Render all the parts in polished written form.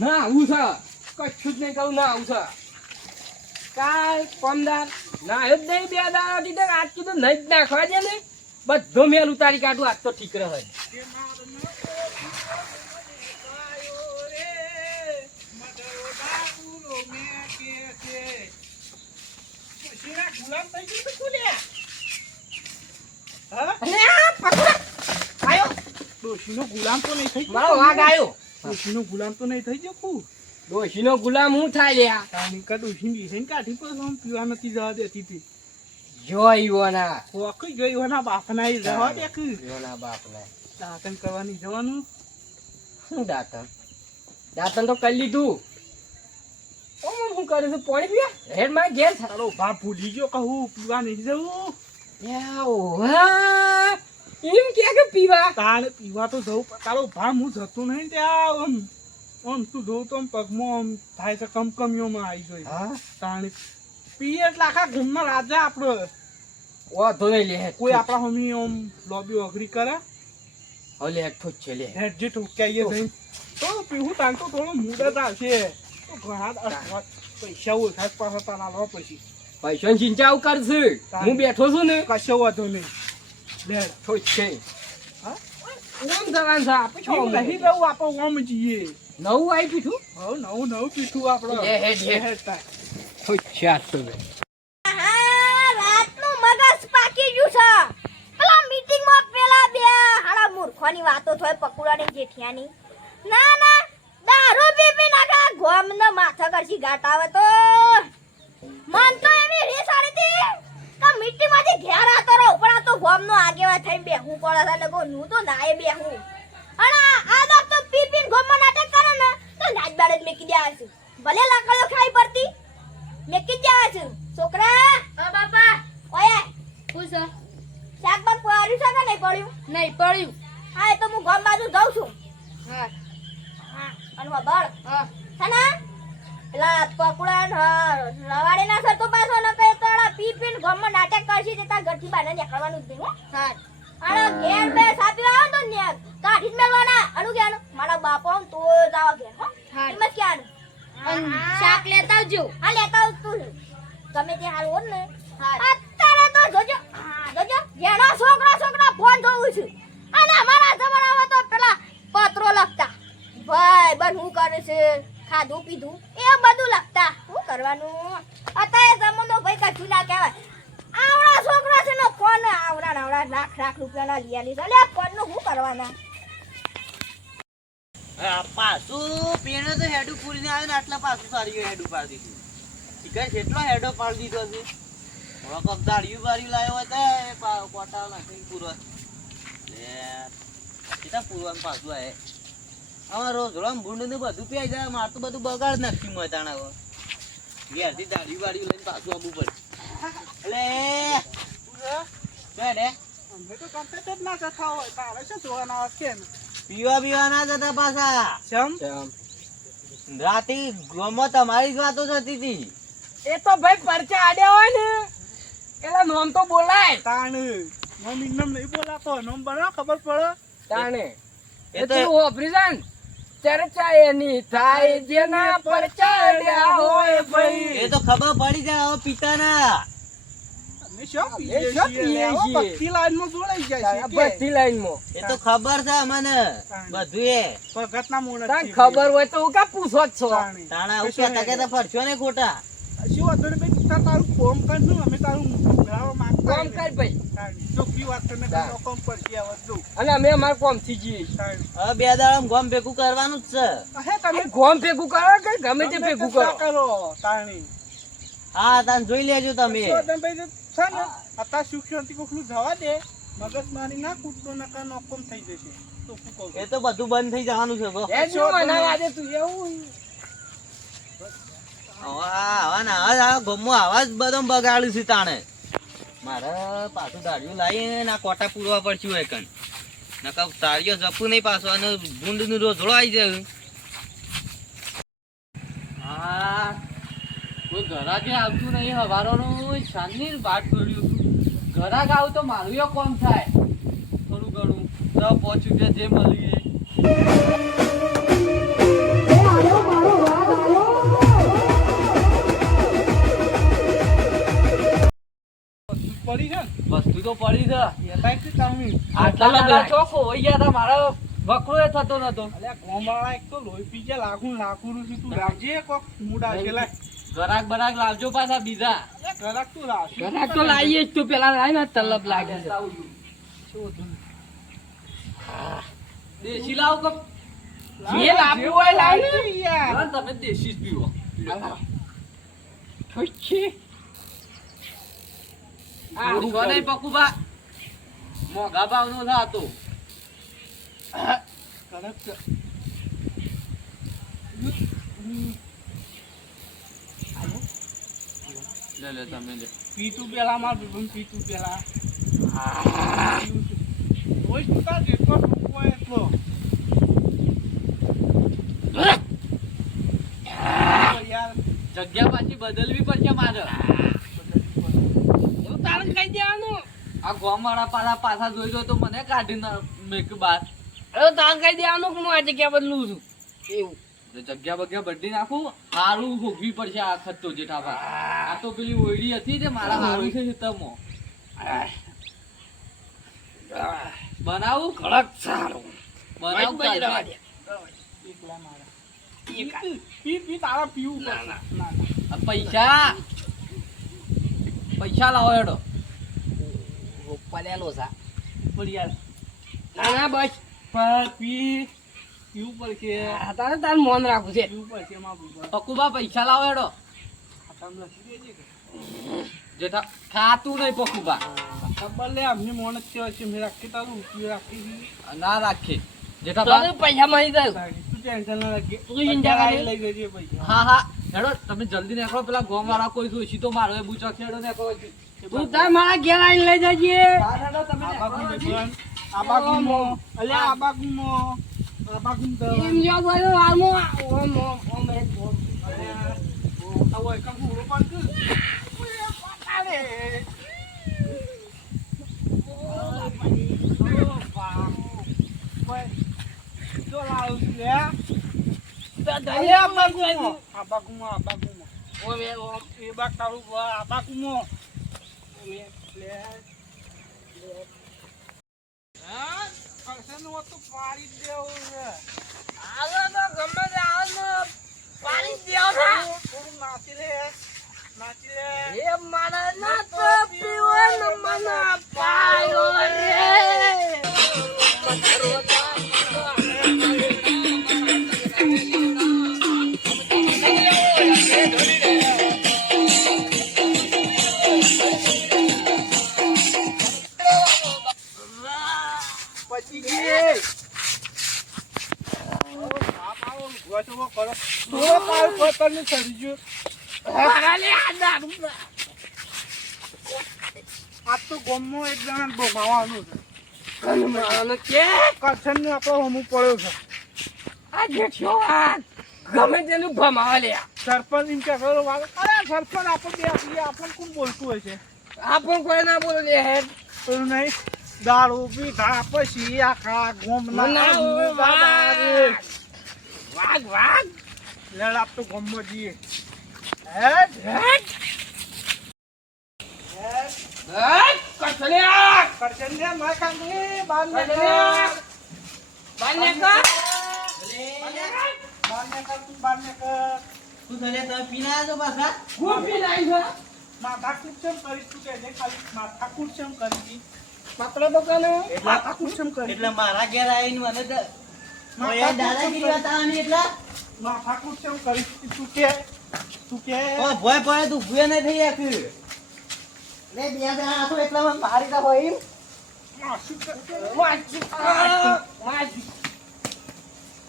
ના આવું છે કશું જ નહીં કહું ના આવું છે કાલ પમદાર ના આવ્યો જ નહીં 2 દાડાથી તો આજ કીધું નહીં જ નાખવા દે ને બધો મેલ ઉતારી કાઢું આજ તો ઠીક રહે ડોશીનો ગુલામ તો નહીં થઈ ગયો. મારો વાઘ આવ્યો ડોશીનો ગુલામ તો નહીં થઈ ગયો કુ ડોશીનો ગુલામ હું થાય લ્યા તાનિકા ડોશી બેસીને કાઢી પણ આમ પીવા નથી જવા દેતી હતી. જોઈ વના હોકી જોઈ હોના બાપના ઈ જવા દે કે જોના બાપના દાંતન કરવાની જવાનું. શું દાંતન તો કરી લીધું ઓમ હું કરે છે પાણી પીવા હેડ માં ઘેર તારો બાપ ભૂલી ગયો કહું પીવા નહીં જવું. યા એમ કે પીવા તાણે પીવા તો જવું પણ તારો ભામ હું જતો નહીં ત્યાં આમ તું જોઉં તો આમ પગમાં આમ થાય છે કમકમીઓમાં આવી ગઈ. હા તાણે પીએ એટલે આખા ઘરમાં રાજા આપણો વાંધો નહીં લે કોઈ આપણા મમ્મી આમ લોબી અઘરી કરે હલે હેઠો જ છે લે હેડ જે ઠોકાઈએ જઈને તો પીવું તાણ તો થોડો મુદત આવશે તો ઘણા પૈસા ઓછા જ પાછા તારા લો પછી પૈસાની ચિંતા કરશે હું બેઠો છું ને કશો વાંધો નહીં. લેડ તો છે હા ઓમ જવાન છે આપે છો નહીં જવું આપણે ઓમ જઈએ. નવું આવી પીઠું હવે નવું પીઠું આપણે હેડ તાણ. તો છે તો રાતનું મગજ પાકી ગયું છે. પેલા મીટિંગમાં પેલા બે હાડા મૂર્ખોની વાતો થાય પકુડાની જેઠિયાની. ના ના દારૂ પી નાખા ગોમને માથા કરશી ગાટ આવે તો મન તો એવી રીસ આડી હતી કે મીટિંગમાંથી ઘેર આતો રહો પણ આ તો ગોમનો આગેવા થઈને બેહું પડે છે ને હું તો નાય બેહું અને આ દોસ્ત તો પી ગોમમાં નાટક કરે ને તો નાચ બાડ જ મેકી દેવા છે ભલે લાકડો ખાઈ પડતી મેકી દેવા છે છોકરા ઓ બાપા ઓય પૂછ શાકબાગ પડ્યું છે કે નહીં પડ્યું નહીં પડ્યું હા એ તો હું ગામ બાજુ જાઉં છું હા હા અને બળ હા સના પેલા પકુડા રવાડે ના સરતો પાછો ન કહે તોડા પીપીન ગામમાં નાટક કરશી તે તાર ઘરથી બહાર નીકળવાનું જ નહીં હો હા અને ઘેર બે સાપી આવો તો ને કાઢી જ મેલવાના અનુ કે મારા બાપો તો જાવા ઘેર હો હા એમ જ ક્યાં શાક લેતા આવજો હા લેતા આવ તું તમે તે હાલ હોત ને અત્યારે તો જોજો જોજો જેના છોકરા ફોન જોઉં છું અને અમારા જમાનામાં તો પેલા પત્રો લખતા ભાઈ બન હું કરે છે ખાધું પીધું એ બધું લખતા શું કરવાનું અત્યારે જમાનો ભાઈ કશું ના કહેવાય આવડા છોકરા છે ને ફોન આવડા લાખ રૂપિયાના લીયા લીધા લે ફોન નું શું કરવાના પાછું પેને તો હેડું પૂરી ને આવે ને આટલા પાછું સારી હેડું પાડી દીધું ઠીક કેટલો હેડો પાડી દીધો છે હવે કબ દાળિયું બાળિયું લાવ્યો હોય તો કોટા નાખીને પૂરો કેટલા પૂરવાનું પાછું આવે આમાં રોજ ભૂંડ ને બધું પી જાય મારે તો બધું બગાડ નાખ્યું મેં તાણા હવે ઘેરથી દાળિયું બાળિયું લઈને પાછું આવવું પડે એટલે અમે તો કમ્પ્લીટ જ ના જતા હોય તારે શું જોવાના કેમ પીવા બીવા ના જતા પાછા કેમ રાતે ગમો તમારી જ વાતો થતી હતી એ તો ભાઈ પરચા આડ્યા હોય ને એલા નામ તો બોલાય તાણ મમ્મી નામ નહીં બોલાતો નામ બના ખબર પડે તાણે એ એ તો તો ઓપરેશન ચર્ચા એની થાય જેના પરચા આડ્યા હોય ભાઈ એ તો ખબર પડી જાય હવે પિતાના અમે શું એ પીએ શું છીએ પીએ લેવો છીએ? ભક્તિ લાઈનમાં જોડાઈ જાય છે કે બધી લાઈનમાં એ તો ખબર છે અમને બધું એ ભગતના મોણ તાન ખબર હોય તો હું કા પૂછો જ છો તાણા આવું કહેતા કહેતા ફરશો ને ખોટા શું વાંધો નહીં ભાઈ તું તારું કોમ કર ને અમે તારું ઘરાવા માંગતા કોમ કર ભાઈ ચોખ્ખી વાત તને હા. કોમ પડતી આવે જો અને અમે અમાર કોમ થી જઈએ હવે 2 દાડા ગોમ ભેગું કરવાનું જ છે હે તમે ગોમ ભેગું કરો કે ગમે તે ભેગું કરો કરો તાણી હા તાન જોઈ લેજો તમે શું તમે ભાઈ છે ને અત્યારે સુખ શાંતિ કોકનું જવા દે મગજ મારી ના કૂદતો નકા નોકમ થઈ જશે તો શું કહું એ તો બધું બંધ થઈ જવાનું છે ગો એ જો ના આજે તું એવું આવા ને આવા ગમો આવા જ બધો બગાડ્યું છે તાણે મારે પાછું દાડિયું લાવીને ના કોટા પૂરવા પડશે હોય કન નકા તાળીઓ જપું નહીં પાછો અને ભૂંડ નું રોજડો આવી જાય હા કોઈ ઘરાકે આવતું નહીં હવારોનું શાનની વાત કર્યું હતું ઘરાક આવું તો મારું કોમ થાય થોડું ઘણું 10-5 રૂપિયા જે મળી તો પડી છે એલાય કે તમે આટલા બધા ચોખ્ખો હોય ગયા તા મારો વકરો એ થતો નતો અલ્યા ગોમવાળા એક તો લોહી પી ગયા લાખું નું તું રાખજે કોક મૂડા છે લાય ગરાક બરાક લાવજો પાછા બીજા ગરાક તું રાખ ઘરાક તો લાવીએ જ તું પેલા લાવી ને તલબ લાગે છે દેશી લાવ કે જે લાવવું હોય લાવી ને. યાર હા, તમે દેશી જ પીવો ઠોચી. આ મૂર્ખો નહીં પકુબા મોંઘા ભાવનો થતો ગરાક છે. લે તમે લે પીતું પેલા માર બીબન પીતું પેલા ઓય તું તાર જેટલો ટૂંકો હોય એટલો યાર જગ્યા પાછી બદલવી પડશે મારે એવું તારે જ કહી દેવાનું. આ ગામ વાળા પાછા જોઈ દો તો મને કાઢી મેક બાર હવે તારે કહી દેવાનું કે હું આ જગ્યા બદલું છું એવું. જગ્યા બગ્યા બદલી નાખું હારું ભોગવી પડશે આ ખત્તો જેઠાભા આ તો પેલી ઓયડી હતી તે મારા હારું છે તમો બનાવું કડક સારું બનાવું બજ રહેવા ચાલશે. દે. એકલા મારા એક આ. પી તારા પીવું ના, પડશે. ના. ના આ પૈસા લાવો હેડો પડેલો છે. પણ યાર ના ના બસ પણ પીવું પડશે આ તારે તાર મોન રાખવું છે. પીવું પડશે એમાં બીબન પકુબા પૈસા લાવો હેડો ખાતામાં લખી દેજે કે જેઠા ખાતું નહીં પકુબા ખબર લે અમને મોન જ કહેવાય છે મેં રાખી તારું રૂપિયો રાખી દીધી ના રાખે તો જેઠાભા પૈસા મળી જાય. તું ટેન્શન ના રાખી તું ચિંતા બધા કરે. લઈ જજે પૈસા હા હા હેડો તમે જલ્દી નીકળો પેલા ગોમ વાળા કોઈ જોઈશી તો મારો એ બુચા ખેડો ને તું તાર મારા ઘેર આવીને લઈ જજે. એમ જો બોલો આમો ઓમ ઓમ ઓમ એ ઓમ. તો ધનિયા પણ ઓમ એ ઓમ. આવો તો ગમે તે આવો ને પાણી જ દેવો છે. એ મને ના તો પીવો ને મને પાયો રે. પછી ગઈ મારા લે આ દારૂ. આ તો ગમો એક જણા ભોગવવાનું છે કન મારાને કે કરશન ને આપણો હમું પડ્યો છે આ જેઠિયો આ ગમે તેનું ભમાવા લે. સરપંચ એમ કે કરો અરે સરપંચ આપણે બે આપીએ આપણને કોણ બોલતું હોય છે આપણ કોઈ ના બોલે લે હેડ. પેલું નહીં દારૂ પીધા પછી આખા ગોમના મનાવો વાઘ. વાઘ વાઘ લેડ આપ તો ગમો જઈએ હેડ હેડ હેડ કસલ્યા કરશન ને માર કાંગી બાર ને કસલ્યા બાને કા બાર ને કર તું થલે તમે પીને આવ્યા છો પાછા ગોપી લાઈ છે માથા કુચમ કરી તું કે જે ખાલી માથા કુચમ કરી દી પત્ર તો કને માથા કુચમ કરી એટલે મારા ઘેર આવીને મને તો ઓય દાદાગીરી બતાવવાની એટલે માથા કુચમ કરી તું કે ઓ ભોય ભોય તું ભૂય નહીં થઈ આખી લે બે જણા આખો એટલા માં મારી દા હોય વાચી વાચી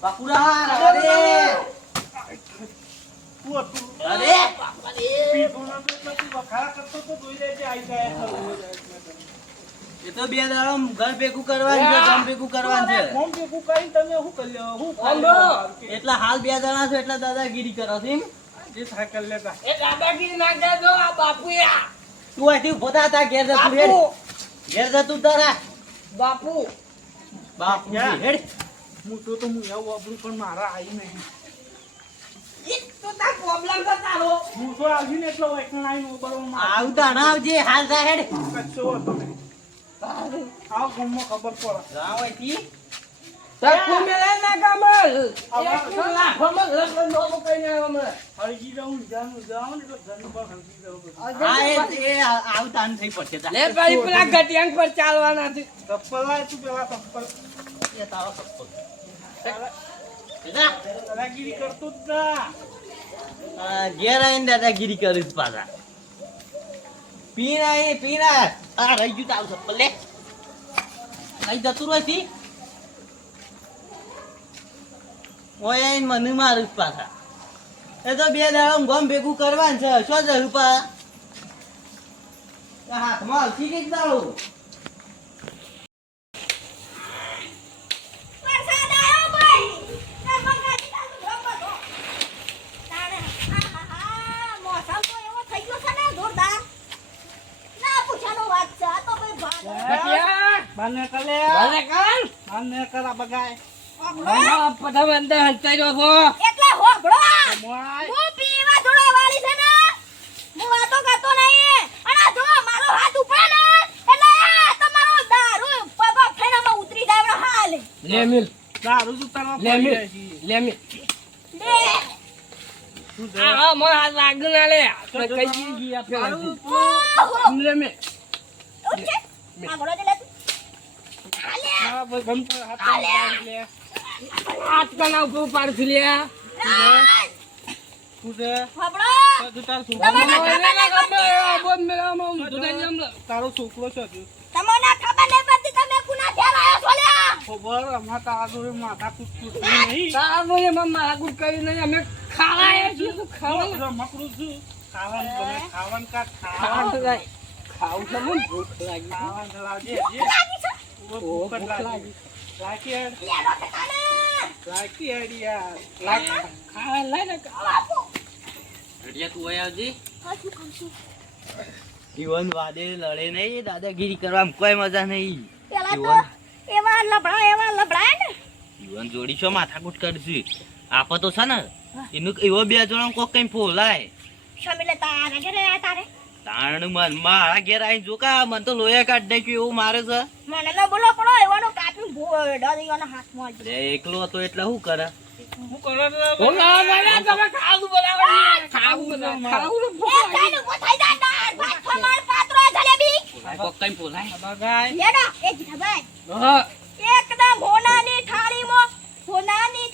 બાપુરા અરે તું અરે પીધું ના તો એટલે તું વખારા કરતો તો જોઈ લેજે આઈ જાય એ તો બે દાડો ઘર ભેગું કરવાનું છે કામ ભેગું કરવાનું છે ફોન ભેગું કરીને તમે શું કરી લો શું આંબો. એટલા હાલ બે જણા છો એટલા દાદાગીરી કરો છો એમ જે થાય કરી લેતા એ દાદાગીરી નાખ દેજો આ બાપુયા. તું અહીંથી ઉભો થા તા ઘેર જતું હેડ બાપુ ઘેર જતું તારા બાપુ બાપુ હેડ હું તો હું એવું વાપરું પણ મારા આવી નહીં એ તો તાર પ્રોબ્લેમ તો તારો. હું તો આવી ને એટલો વાયકણ આવીને બરોબર આવતા ના આવજે હાલ થા હેડ કચ્છો હતો નહીં આવો ગામમાં ખબર પડે જાઓ અહીંથી. તકુ મેલે ના કમલ આવા એક લાખોમાં લગ્ન નોમું કઈને આવ્યો હમણાં. હળગી જાઉં જાઉં ને તો ધન પર હળગી જાઉં હા, એ આવું તાન થઈ પડશે તા. લે ભાઈ પેલા ઘટિયાંગ પર ચાલવાના છે. ચપ્પલ લાય તું પેલા ચપ્પલ એ તારો સપોર્ટ. દાદાગીરી કરતો જ ના ઘેર આવીને દાદાગીરી કરીશ પાછા. પીના આ રહી ગયું તારું ચપ્પલ લે. અહીં જતું રહેતી ઓય આઈને મને મારું પાછા. એ તો 2 દાડા ગમ ભેગું કરવાનું છે. શું જરૂર પા હાથમાં હલકી કઈક દાડો. વરસાદ આવ્યો ભાઈ મંગાજી તારું ધ્રોમ બધો તાણે મોસમ તો એવો થઈ ગયો છે ને જોરદાર ના પૂછાનો વાત છે આ તો ભાઈ ભાગ ઘટિયાંગ બાને કલે ભલે કાન બાને કરા બગાય મારા પઠા અંદર હંચાઈ રહ્યો છો. એટલે હોભળો મોય હું પીવા જોડા વાળી છે ને હું વાતો કરતો નહીં અને જો મારો હાથ ઉપડે ને એટલે આ તમારો દારૂ પગ ફેરામાં ઉતરી જાય એવડો હાલ લે મિલ દારૂ જ ઉતારવા લે પડી મિલ જાય છે. લે મિલ લે તું આ મોર હાથ લાગ ના લે આપણે કઈ ગયા દારૂ પેલા ઓહો લે મિલ ઓકે આ ઘોડો દે લે તું આલે ના બસ ગમ પર હાથ લાગી લે હાથ કના ઉપર પાડથી લે તું દે હોભળો તું તાર તારો છોકરો છે હજુ. તમને ખબર નહીં પડતી તમે કુના ઘેર આયો છો લ્યા ખબર અમાર તારા જોડે માથા કૂટ નહીં મારા ગુડ કરી નહીં અમે ખાવા છીએ તો ખાવા રમકડું છું ખાવાનું બને ખાવાનું કા ખાવું છે મને ભૂખ લાગી ખાવાનું લાવજે લાગી છે ભૂખ જ લાગી લાગી હેડ લેડો કે તને લાગી હેડ યાર ખાવા લઈ ને બાપુ રડિયા તું અહીં આવજે. આ શું કામ છે ઈવન વાદે લડે નહીં. દાદાગીરી કરવામાં કોઈ મજા નહીં. પેલા તો એવા લબડા ને ઈવન જોડી છો માથાકૂટ કરશે. આપો તો છે ને એનું એવો 2 જણા કોક કઈ ફોલાય શમીલે તારા ઘરે આયા તારે તાણ મન મારા ઘેર આવીને જો કા મન તો લોહી કાઢ નાખ્યું એવું મારે છે. મને ન બોલો પડો એવાનો કાપી ડરીઓના હાથમાં જ લે એકલો હતો એટલે શું કરે. હું કરો ઓલા મારા તમે ખાવું બનાવો ખાવું ખાવું એ કાઈ ઉભો થઈ જા દાળ ભાત ખમણ પાત્રો જલેબી કોક કઈ ફોલાય. બગાય લેડો એ જીઠાભાઈ હા એકદમ હોનાની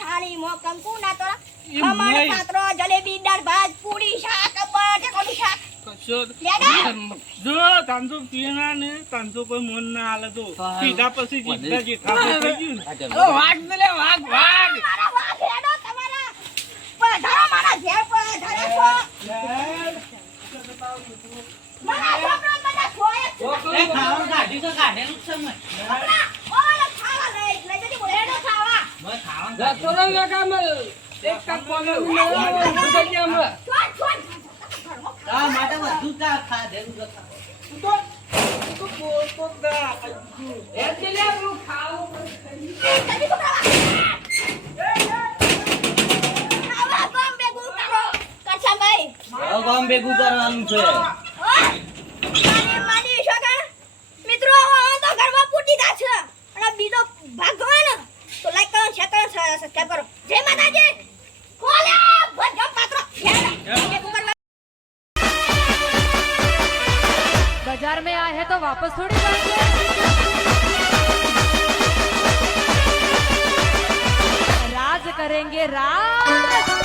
થાળીમાં કંકુ ના તોરા ઈ ખમણ નહીં. પાત્રો જલેબી દાળ ભાત પૂરી શાક બટેકોનું શાક કશો લેડો જો તાંજો પીના ને તાંજો કોઈ મન ના હાલે તો પીધા પછી જીભના જેઠા થઈ ગયું ને. ઓ વાગ લે વાગ વાગ મારા વાઘ લેડો તમારા પધારો મારા ઘેર પધારો છો મારા છોકરો બધા ખોય એ ખાવાનું કાઢ્યું તો કાઢેલું જ છે મેં. ઓલા ખાવા લઈ જતી બોલે નો ખાવા મેં ખાવાનું જતો કાઢ્યું. રહે કામ એક કપ પાણી ઉડે ગયા અમે છોડ તારા માટે બધું જ ખાધેલું છે. તો બોલતો જ ના. એ લે હું ખાવું જલ્દી પકડવા ખાવા ગમ ભેગું કરો કરશનભાઈ હવે ગામ ભેગું કરવાનું છે. માની શકાય મિત્રો હવે તો ઘરમાં પૂટી દા છે અને બીજો ભાગ ગમે ને તો લાઈક કરો શેર કરો સબસ્ક્રાઇબ કરો જય માતાજી ખોલ્યા ભજમ પાત્રો बाजार में आए हैं तो वापस थोड़ी जाएंगे। राज करेंगे राज।